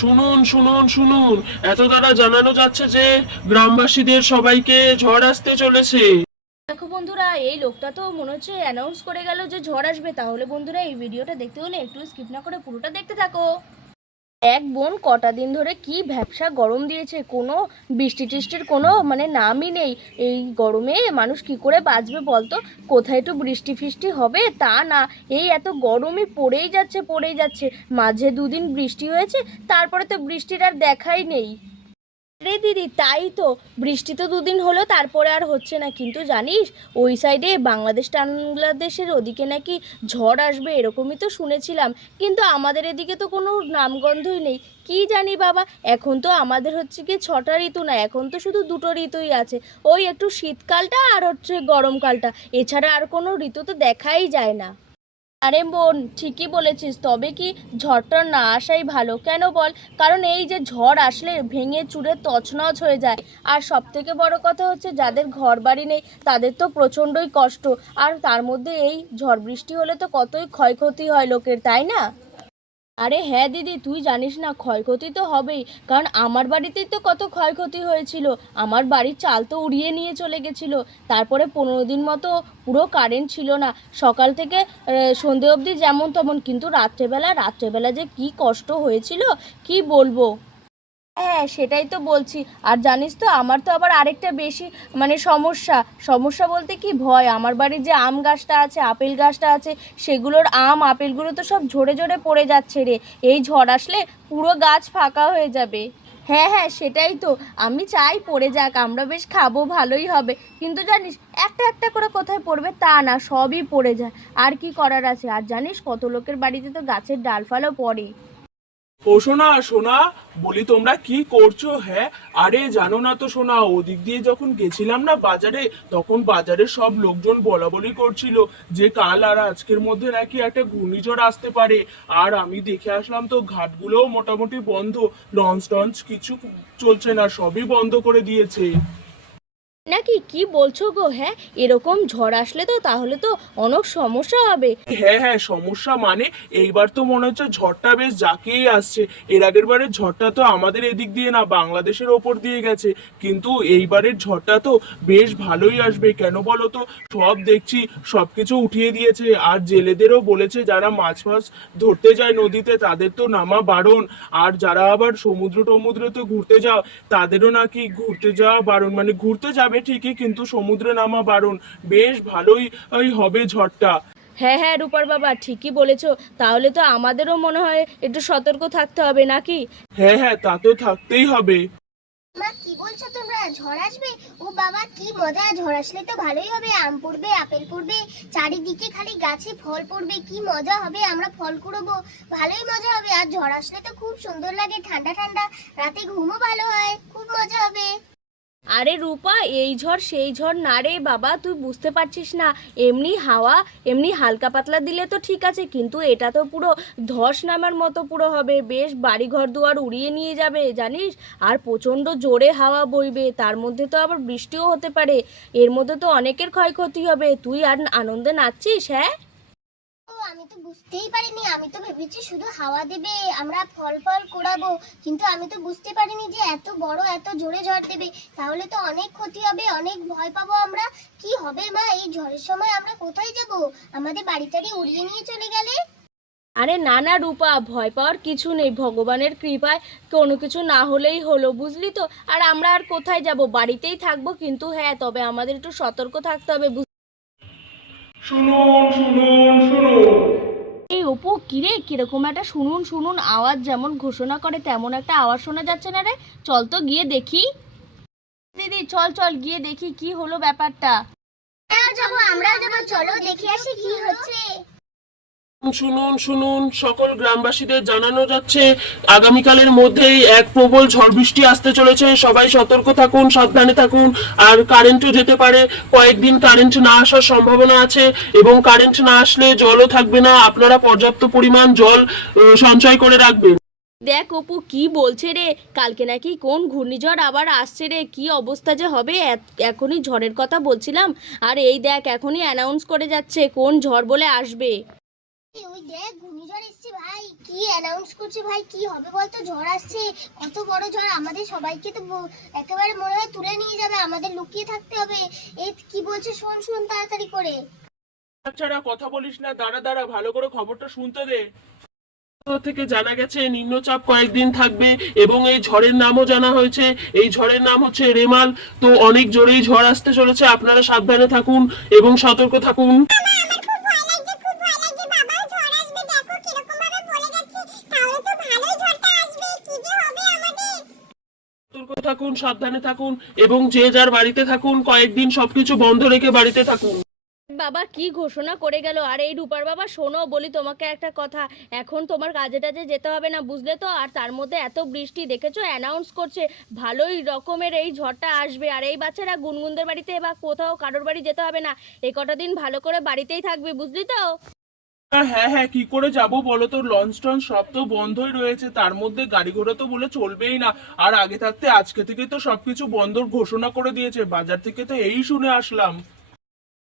শুনুন শুনুন শুনুন। এত দ্বারা জানানো যাচ্ছে যে গ্রামবাসীদের সবাইকে ঝড় আসতে চলেছে। দেখো বন্ধুরা, এই লোকটা তো মনে হচ্ছে অ্যানাউন্স করে গেল যে ঝড় আসবে। তাহলে বন্ধুরা, এই ভিডিওটা দেখতে হলে একটু স্কিপ না করে পুরোটা দেখতে থাকো। এক বোন কটা দিন ধরে কি ভ্যাবসা গরম দিয়েছে? কোনো বৃষ্টি টিষ্টির কোনো মানে নামই নেই। এই গরমে মানুষ কি করে বাঁচবে বলতো? কোথায় একটু বৃষ্টি ফিষ্টি হবে? তা না। এই এত গরমই পড়েই যাচ্ছে পড়েই যাচ্ছে। মাঝে দুদিন বৃষ্টি হয়েছে, তারপরে তো বৃষ্টির আর দেখাই নেই। রে দিদি, তাই তো। বৃষ্টি তো দুদিন হলো, তারপরে আর হচ্ছে না। কিন্তু জানিস, ওই সাইডে বাংলাদেশ বাংলাদেশের ওদিকে নাকি ঝড় আসবে এরকমই তো শুনেছিলাম। কিন্তু আমাদের এদিকে তো কোনো নামগন্ধই নেই। কি জানি বাবা, এখন তো আমাদের হচ্ছে কি ছটা ঋতু না, এখন তো শুধু দুটো ঋতুই আছে। ওই একটু শীতকালটা আর হচ্ছে গরমকালটা। এছাড়া আর কোনো ঋতু তো দেখাই যায় না। আরে বোন, ঠিকই বলেছিস, তবে কি ঝড়টা না আসাই ভালো? কেন বল? কারণ এই যে ঝড় আসলে ভেঙে চুরে তছনছ হয়ে যায়। আর সব থেকে বড় কথা হচ্ছে যাদের ঘর বাড়ি নেই, তাদের তো প্রচণ্ডই কষ্ট। আর তার মধ্যে এই ঝড় বৃষ্টি হলে তো কতই ক্ষয়ক্ষতি হয় লোকের, তাই না? আরে হ্যাঁ দিদি, তুই জানিস না, ক্ষয়ক্ষতি তো হবেই। কারণ আমার বাড়িতেই তো কত ক্ষয়ক্ষতি হয়েছিল। আমার বাড়ির চাল তো উড়িয়ে নিয়ে চলে গেছিল। তারপরে পনেরো দিন মতো পুরো কারেন্ট ছিল না। সকাল থেকে সন্ধে অবধি যেমন তেমন। কিন্তু রাত্রেবেলা রাত্রেবেলা যে কি কষ্ট হয়েছিল, কি বলব? হ্যাঁ সেটাই তো বলছি। আর জানিস তো, আমার তো আবার আরেকটা বেশি মানে সমস্যা। সমস্যা বলতে কি ভয়? আমার বাড়ির যে আম গাছটা আছে, আপেল গাছটা আছে, সেগুলোর আম, আপেলগুলো তো সব ঝরে ঝরে পড়ে যাচ্ছে রে। এই ঝড় আসলে পুরো গাছ ফাঁকা হয়ে যাবে। হ্যাঁ হ্যাঁ সেটাই তো। আমি চাই পড়ে যাক, আমরা বেশ খাব, ভালোই হবে। কিন্তু জানিস, একটা একটা করে কোথায় পড়বে তা না, সবই পড়ে যায়। আর কি করার আছে? আর জানিস, কত লোকের বাড়িতে তো গাছের ডালফালও পড়ে ও সোনা সোনা, বলি তোমরা কি করছ হ্যাঁ? আরে, জানো না তো সোনা, ওদিক দিয়ে যখন গেছিলাম না বাজারে, তখন বাজারে সব লোকজন বলা বলি করছিল যে কাল আর আজকের মধ্যে নাকি একটা ঘূর্ণিঝড় আসতে পারে। আর আমি দেখে আসলাম তো ঘাটগুলোও মোটামুটি বন্ধ লঞ্চ টঞ্চ কিছু চলছে না, সবই বন্ধ করে দিয়েছে। নাকি কি বলছো গো হ্যাঁ? এরকম ঝড় আসলে তো তাহলে তো অনেক সমস্যা হবে। হ্যাঁ হ্যাঁ সমস্যা মানে এইবার তো মনে হচ্ছে ঝড়টা বেশ জাঁকিয়েই আসছে। এর আগের বারের ঝড়টা তো আমাদের এদিক দিয়ে না, বাংলাদেশের ওপর দিয়ে গেছে। কিন্তু এইবারের ঝড়টা তো বেশ ভালোই আসবে। কেন বলো তো? সব দেখছি সবকিছু উঠিয়ে দিয়েছে। আর জেলেদেরও বলেছে, যারা মাছ মাছ ধরতে যায় নদীতে, তাদের তো নামা বারণ। আর যারা আবার সমুদ্র টমুদ্রতে ঘুরতে যাও, তাদেরও নাকি ঘুরতে যাওয়া বারণ। মানে ঘুরতে যাবে ঠিকই কিন্তু সমুদ্রে নামা বারণ বেশ ভালোই ওই হবে ঝড়টা। হ্যাঁ হ্যাঁ রূপার বাবা ঠিকই বলেছ। তাহলে তো আমাদেরও মনে হয় একটু সতর্ক থাকতে হবে নাকি? হ্যাঁ হ্যাঁ তা তো থাকতেই হবে। মা কি বলছো তোমরা? ঝড় আসবে? ও বাবা কি মজা! ঝড় আসলে তো ভালোই হবে। আম পড়বে আপেল পড়বে চারিদিকে খালি গাছে ফল পড়বে। কি মজা হবে আমরা ফল কুড়বো। ভালোই মজা হবে। আর ঝড় আসলে তো খুব সুন্দর লাগে ঠান্ডা ঠান্ডা। রাতে ঘুমও ভালো হয় খুব মজা হবে। আরে রূপা, এই ঝড়, সেই ঝড়, না রে বাবা, তুই বুঝতে পারছিস না। এমনি হাওয়া, এমনি হালকা পাতলা দিলে তো ঠিক আছে, কিন্তু এটা তো পুরো ধস নামার মতো পুরো হবে। বেশ, বাড়িঘর দুয়ার উড়িয়ে নিয়ে যাবে, জানিস? আর প্রচণ্ড জোরে হাওয়া বইবে, তার মধ্যে তো আবার বৃষ্টিও হতে পারে। এর মধ্যে তো অনেকের ক্ষয়ক্ষতি হবে। তুই আর আনন্দে নাচছিস হ্যাঁ? আমি তো বুঝতেই পারিনি, আমি তো ভেবেছি শুধু হাওয়া দেবে, আমরা ফল ফল কুড়াবো, কিন্তু আমি তো বুঝতে পারিনি যে এত বড়, এত জোরে ঝড় দেবে। তাহলে তো অনেক ক্ষতি হবে, অনেক ভয় পাবো আমরা। কি হবে মা, এই ঝড়ের সময় আমরা কোথায় যাব? আমাদের বাড়িটারি উড়িয়ে নিয়ে চলে গেলে? আরে না না রূপা, ভয় পাওয়ার কিছু নেই, ভগবানের কৃপায় কোনো কিছু না হলেই হলো, বুঝলি তো? আর আমরা আর কোথায় যাব? বাড়িতেই থাকব কিন্তু হ্যাঁ তবে আমাদের একটু সতর্ক থাকতে হবে শুনুন শুনুন শুনুন। এই অপু কিরে কীরকম একটা শুনুন শুনুন আওয়াজ যেমন ঘোষণা করে তেমন একটা আওয়াজ শোনা যাচ্ছে না রে। চল তো গিয়ে দেখি। দিদি চল চল গিয়ে দেখি কি হলো ব্যাপারটা। আমরাও যাব আমরা যাব চলো দেখে আসি কি হচ্ছে। শুনুন শুনুন, সকল গ্রামবাসীদের জানানো যাচ্ছে, আগামীকালের মধ্যেই এক প্রবল ঝড় বৃষ্টি আসতে চলেছে। সবাই সতর্ক থাকুন, সাবধানে থাকুন। আর কারেন্টও যেতে পারে। কয়েকদিন কারেন্ট না আসার সম্ভাবনা আছে এবং কারেন্ট না আসলে জলও থাকবে না। আপনারা পর্যাপ্ত পরিমাণ জল সঞ্চয় করে রাখবেন। দেখ অপু, কি বলছে রে? কালকে নাকি কোন ঘূর্ণিঝড় আবার আসছে রে? কি অবস্থা যে হবে? এখনই ঝড়ের কথা বলছিলাম। আর এই দেখ, এখনই অ্যানাউন্স করে যাচ্ছে কোন ঝড় বলে আসবে। ওই দেখ এসছে ভাই। কি অ্যানাউন্স ভাই? কি হবে বলতো? ঝড় আসছে। বড় ঝড়। আমাদের সবাইকে তো একেবারে মনে হয় তুলে নিয়ে যাবে। আমাদের লুকিয়ে থাকতে হবে। এই কি শোন শোন তাড়াতাড়ি করে। বাচ্চারা কথা বলিস না। দাঁড়া দাঁড়া। ভালো করে খবরটা দে। থেকে জানা গেছে, নিম্নচাপ কয়েকদিন থাকবে এবং এই ঝড়ের নামও জানা হয়েছে। এই ঝড়ের নাম হচ্ছে রেমাল। তো অনেক জোরেই ঝড় আসতে চলেছে। আপনারা সাবধানে থাকুন এবং সতর্ক থাকুন। থাকুন, সাবধানে থাকুন এবং যে যার বাড়িতে থাকুন, কয়েকদিন সবকিছু বন্ধ রেখে বাড়িতে থাকুন। বাবা, কি ঘোষণা করে গেল? আর, এই রূপার বাবা, শোনো, বলি তোমাকে একটা কথা। এখন তোমার কাজে টাজে যেতে হবে না, বুঝলে তো? আর তার মধ্যে এত বৃষ্টি, দেখেছ? অ্যানাউন্স করছে, ভালোই রকমের এই ঝড়টা আসবে। আর এই বাচ্চারা গুনগুনদের বাড়িতে বা কোথাও কারোর বাড়ি যেতে হবে না। এ কটা দিন ভালো করে বাড়িতেই থাকবে, বুঝলি তো? হ্যাঁ হ্যাঁ কি করে যাব বলো তো? লঞ্চ টঞ্চ সব তো বন্ধই রয়েছে, তার মধ্যে গাড়ি ঘোড়া তো বলে চলবেই না। আর আগে থাকতে আজকে থেকে তো সবকিছু বন্ধর ঘোষণা করে দিয়েছে, বাজার থেকে তো এই শুনে আসলাম।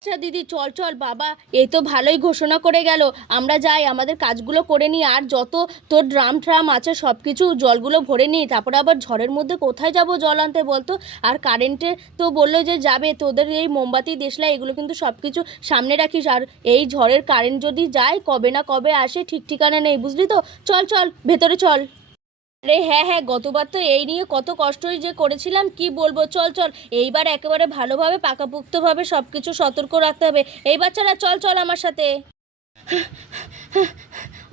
আচ্ছা দিদি, চল চল, বাবা। এই তো ভালোই ঘোষণা করে গেল। আমরা যাই, আমাদের কাজগুলো করে নিই। আর যত তোর ড্রাম ট্রাম আছে সব কিছু জলগুলো ভরে নিই। তারপরে আবার ঝড়ের মধ্যে কোথায় যাব জল আনতে বলতো? আর কারেন্টে তো বলল যে যাবে। তোদের এই মোমবাতি দেশলা এগুলো কিন্তু সব কিছু সামনে রাখিস। আর এই ঝড়ের কারেন্ট যদি যায়, কবে না কবে আসে, ঠিক ঠিকানা নেই, বুঝলি তো? চল চল, ভেতরে চল। আরে হ্যাঁ হ্যাঁ গতবার তো এই নিয়ে কত কষ্টই যে করেছিলাম, কি বলব? চল চল, এইবার একেবারে ভালোভাবে পাকাপুক্তভাবে সব কিছু সতর্ক রাখতে হবে। এই বাচ্চারা, চল চল আমার সাথে।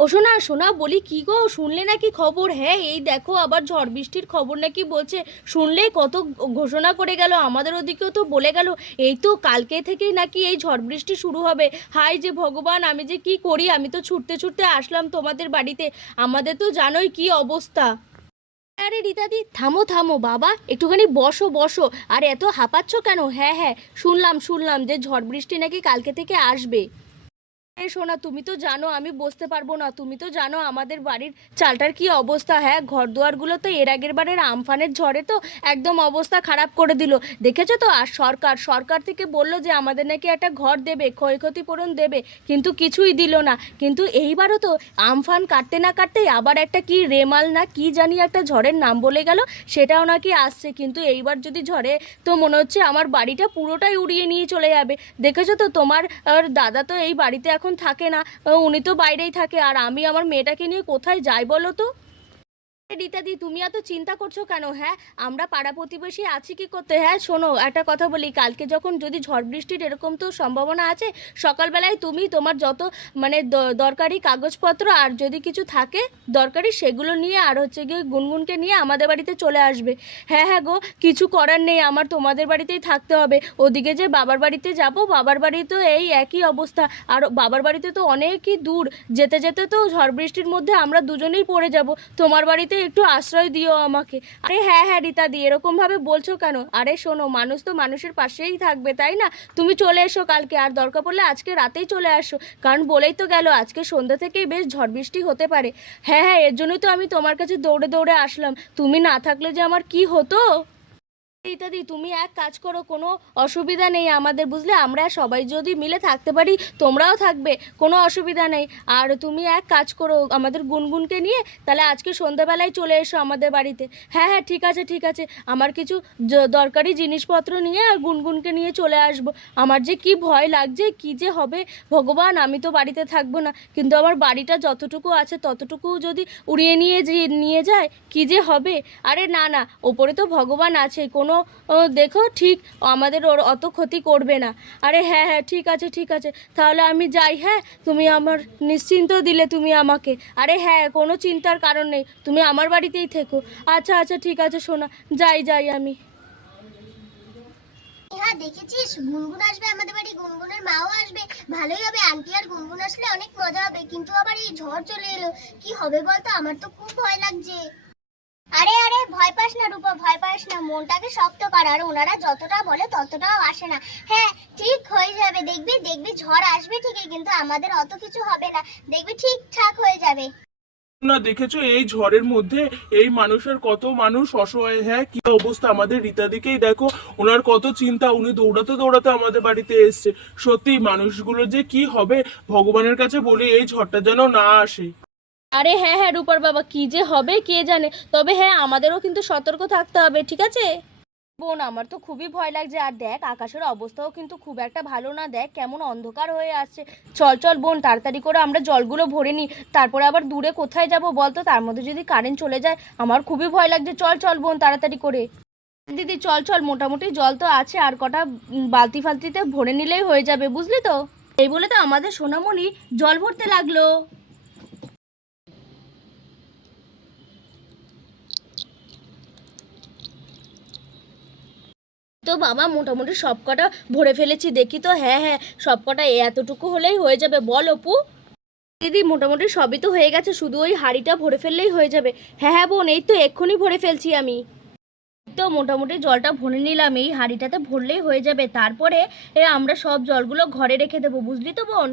ও শোনা শোনা বলি কি গো? শুনলে নাকি খবর? হ্যাঁ এই দেখো, আবার ঝড় বৃষ্টির খবর নাকি বলছে। শুনলেই কত ঘোষণা করে গেল, আমাদের ওদিকেও তো বলে গেল। এই তো কালকে থেকেই নাকি এই ঝড় বৃষ্টি শুরু হবে। হাই যে ভগবান, আমি যে কি করি? আমি তো ছুটতে ছুটতে আসলাম তোমাদের বাড়িতে। আমাদের তো জানোই কি অবস্থা। আরে রীতাদি, থামো থামো, বাবা, একটুখানি বসো বসো। আর এত হাঁপাচ্ছ কেন? হ্যাঁ হ্যাঁ শুনলাম শুনলাম যে ঝড় বৃষ্টি নাকি কালকে থেকে আসবে। সোনা, তুমি তো জানো আমি বসতে পারব না। তুমি তো জানো আমাদের বাড়ির চালটার কি অবস্থা। হ্যাঁ ঘর দুয়ারগুলো তো এর আগের বারের আমফানের ঝড়ে তো একদম অবস্থা খারাপ করে দিল। দেখেছ তো? আর সরকার সরকার থেকে বলল যে আমাদের নাকি একটা ঘর দেবে, ক্ষয়ক্ষতিপূরণ দেবে, কিন্তু কিছুই দিল না। কিন্তু এইবারও তো আমফান কাটতে না কাটতেই আবার একটা কি রেমাল না কি জানি একটা ঝড়ের নাম বলে গেল, সেটাও নাকি আসছে। কিন্তু এইবার যদি ঝড়ে তো মনে হচ্ছে আমার বাড়িটা পুরোটাই উড়িয়ে নিয়ে চলে যাবে। দেখেছ তো? তোমার দাদা তো এই বাড়িতে এখন থাকে না। উনি তো বাইরেই থাকে। আর আমি আমার মেয়েটাকে নিয়ে কোথায় যাই বলো তো? রীতাদি তুমি এত চিন্তা করছ কেন হ্যাঁ? আমরা পাড়া প্রতিবেশী আছি কি করতে? হ্যাঁ শোনো, একটা কথা বলি, কালকে যখন যদি ঝড় বৃষ্টির এরকম তো সম্ভাবনা আছে, সকালবেলায় তুমি তোমার যত মানে দরকারি কাগজপত্র আর যদি কিছু থাকে দরকারি, সেগুলো নিয়ে আর হচ্ছে গিয়ে গুনগুনকে নিয়ে আমাদের বাড়িতে চলে আসবে। হ্যাঁ হ্যাঁ গো, কিছু করার নেই, আমার তোমাদের বাড়িতেই থাকতে হবে। ওদিকে যে বাবার বাড়িতে যাব, বাবার বাড়ি তো এই একই অবস্থা। আর বাবার বাড়িতে তো অনেকই দূর, যেতে যেতে তো ঝড় বৃষ্টির মধ্যে আমরা দুজনেই পড়ে যাব। তোমার বাড়িতে একটু আশ্রয় দিও আমাকে। আরে হ্যাঁ হ্যাঁ রীতাদি এরকমভাবে বলছো কেন? আরে শোনো, মানুষ তো মানুষের পাশেই থাকবে, তাই না? তুমি চলে এসো কালকে, আর দরকার পড়লে আজকে রাতেই চলে আসো। কারণ বলেই তো গেল, আজকে সন্ধ্যা থেকেই বেশ ঝড় বৃষ্টি হতে পারে। হ্যাঁ হ্যাঁ এর জন্যই তো আমি তোমার কাছে দৌড়ে দৌড়ে আসলাম। তুমি না থাকলে যে আমার কি হতো? ইত্যাদি, তুমি এক কাজ করো, কোনো অসুবিধা নেই আমাদের বুঝলে? আমরা সবাই যদি মিলে থাকতে পারি, তোমরাও থাকবে, কোনো অসুবিধা নেই। আর তুমি এক কাজ করো, আমাদের গুনগুনকে নিয়ে, তাহলে আজকে সন্ধ্যাবেলায় চলে এসো আমাদের বাড়িতে। হ্যাঁ হ্যাঁ ঠিক আছে ঠিক আছে। আমার কিছু দরকারি জিনিসপত্র নিয়ে আর গুনগুনকে নিয়ে চলে আসব। আমার যে কি ভয় লাগছে, কি যে হবে, ভগবান, আমি তো বাড়িতে থাকব না। কিন্তু আমার বাড়িটা যতটুকু আছে ততটুকু যদি উড়িয়ে নিয়ে যে, নিয়ে যায়, কি যে হবে? আরে না না, ওপরে তো ভগবান আছে, কোনো দেখো ঠিক আমাদের ওর অত ক্ষতি করবে না। আরে হ্যাঁ হ্যাঁ ঠিক আছে ঠিক আছে। তাহলে আমি যাই হ্যাঁ? তুমি আমার নিশ্চিন্ত দিলে তুমি আমাকে। আরে হ্যাঁ কোনো চিন্তার কারণ নেই। তুমি আমার বাড়িতেই থেকো। আচ্ছা আচ্ছা ঠিক আছে শোনা যাই যাই আমি। হ্যাঁ দেখেছিস? গুনগুন আসবে আমাদের বাড়ি, গুনগুনের মাও আসবে। ভালোই হবে, আন্টি আর গুনগুন আসলে অনেক মজা হবে, কিন্তু আবার এই ঝড় চলে এলো। কি হবে বলতো? আমার তো খুব ভয় লাগছে। আরে আরে, ভয় পাস না রূপা, ভয় পাস না। মনটাকে শক্ত কর, আর ওনারা যতটা বলে ততটাও আসে না। হ্যাঁ ঠিক হয়ে যাবে, দেখবি দেখবি, ঝড় আসবে ঠিকই, কিন্তু আমাদের অত কিছু হবে না। দেখবি, ঠিকঠাক হয়ে যাবে। না, দেখেছ, এই ঝড়ের মধ্যে এই মানুষের কত মানুষ অসহায়। হ্যাঁ কি অবস্থা আমাদের রীতাদিকেই দেখো, ওনার কত চিন্তা, উনি দৌড়াতে দৌড়াতে আমাদের বাড়িতে এসছে। সত্যি, মানুষগুলো যে কি হবে, ভগবানের কাছে বলি, এই ঝড়টা যেন না আসে। আরে হ্যাঁ হ্যাঁ রূপার বাবা, কি যে হবে কে জানে? তবে হ্যাঁ আমাদেরও কিন্তু সতর্ক থাকতে হবে, ঠিক আছে? বোন, আমার তো খুবই ভয় লাগছে। আর দেখ, আকাশের অবস্থাও কিন্তু খুব একটা ভালো না। দেখ, কেমন অন্ধকার হয়ে আসছে। চল চল বোন, তাড়াতাড়ি করে আমরা জলগুলো ভরে নিই। তারপরে আবার দূরে কোথায় যাব বল তো? তার মধ্যে যদি কারেন্ট চলে যায়, আমার খুবই ভয় লাগছে। চল চল বোন, তাড়াতাড়ি করে। দিদি, চল চল, মোটামুটি জল তো আছে। আর কটা বালতি ফালতিতে ভরে নিলেই হয়ে যাবে, বুঝলি তো? এই বলে তো আমাদের সোনামণি জল ভরতে লাগল। তো বাবা মোটামুটি সব কটা ভরে ফেলেছি, দেখি তো হ্যাঁ হ্যাঁ সব কটা এতটুকু হলেই হয়ে যাবে, বল অপু। দিদি, মোটামুটি সবই তো হয়ে গেছে, শুধু ওই হাঁড়িটা ভরে ফেললেই হয়ে যাবে। হ্যাঁ হ্যাঁ বোন, এই তো এক্ষুনি ভরে ফেলছি আমি। তো মোটামুটি জলটা ভরে নিলাম, এই হাঁড়িটাতে ভরলেই হয়ে যাবে, তারপরে এ আমরা সব জলগুলো ঘরে রেখে দেবো, বুঝলি তো, বোন?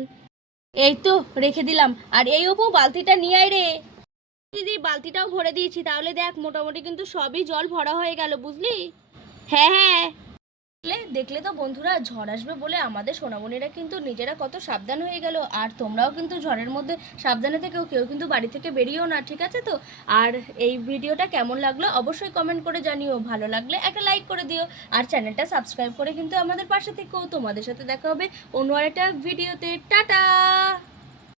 এই তো, রেখে দিলাম, আর এই অপু, বালতিটা নিয়ে আয় রে। দিদি, বালতিটাও ভরে দিয়েছি, তাহলে দেখ, মোটামুটি কিন্তু সবই জল ভরা হয়ে গেল, বুঝলি? হ্যাঁ হ্যাঁ। দেখলে তো বন্ধুরা ঝড় আসবে বলে আমাদের সোনামণিরা কিন্তু নিজেরা কত সাবধান হয়ে গেল। আর তোমরাও কিন্তু ঝড়ের মধ্যে সাবধানে থেকেও কেউ কিন্তু বাড়ি থেকে বেরিয়েও না, ঠিক আছে তো? আর এই ভিডিওটা কেমন লাগল অবশ্যই কমেন্ট করে জানিও। ভালো লাগলে একটা লাইক করে দিও। আর চ্যানেলটা সাবস্ক্রাইব করে কিন্তু আমাদের পাশে থেকেও তোমাদের সাথে দেখা হবে অন্য আর একটা ভিডিওতে। টাটা!